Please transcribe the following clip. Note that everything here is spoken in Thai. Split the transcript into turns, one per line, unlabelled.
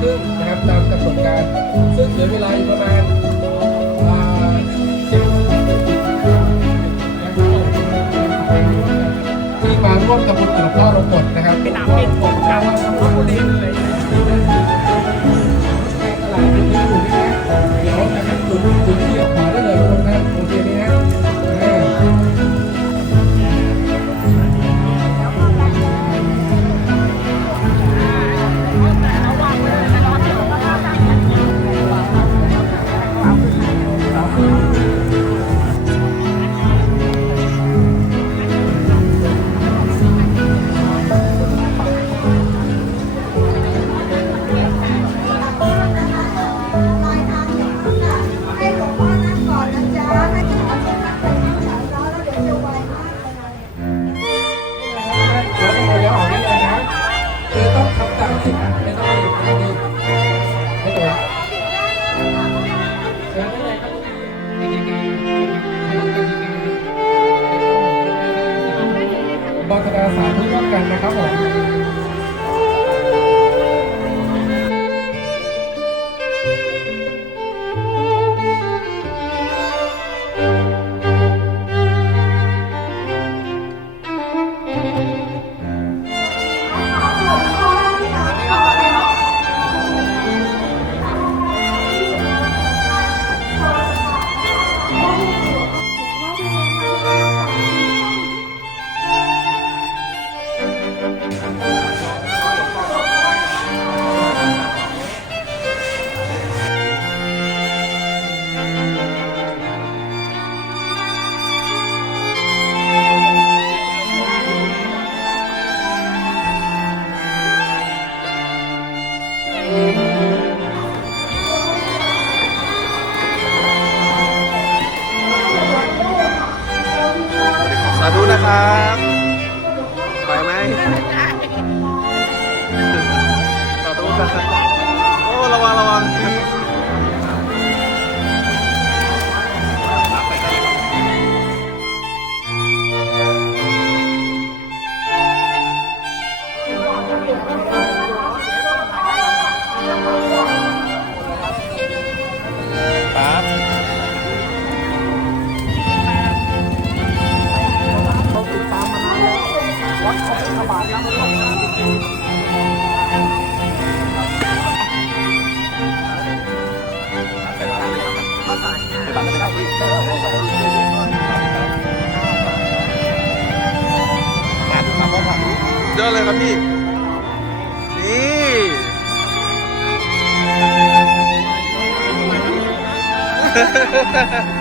ครึ่งนะครับตามกำหนดการ ซึ่งเหลือเวลาประมาณที่มาร่วมกับบุญหลวงพ่อราหมดนะครับ
สนามบินผมกล
นนะครับผม
สาธุนะครับไปไหมสาธุครับ ยอะเลยครับพี่ นี่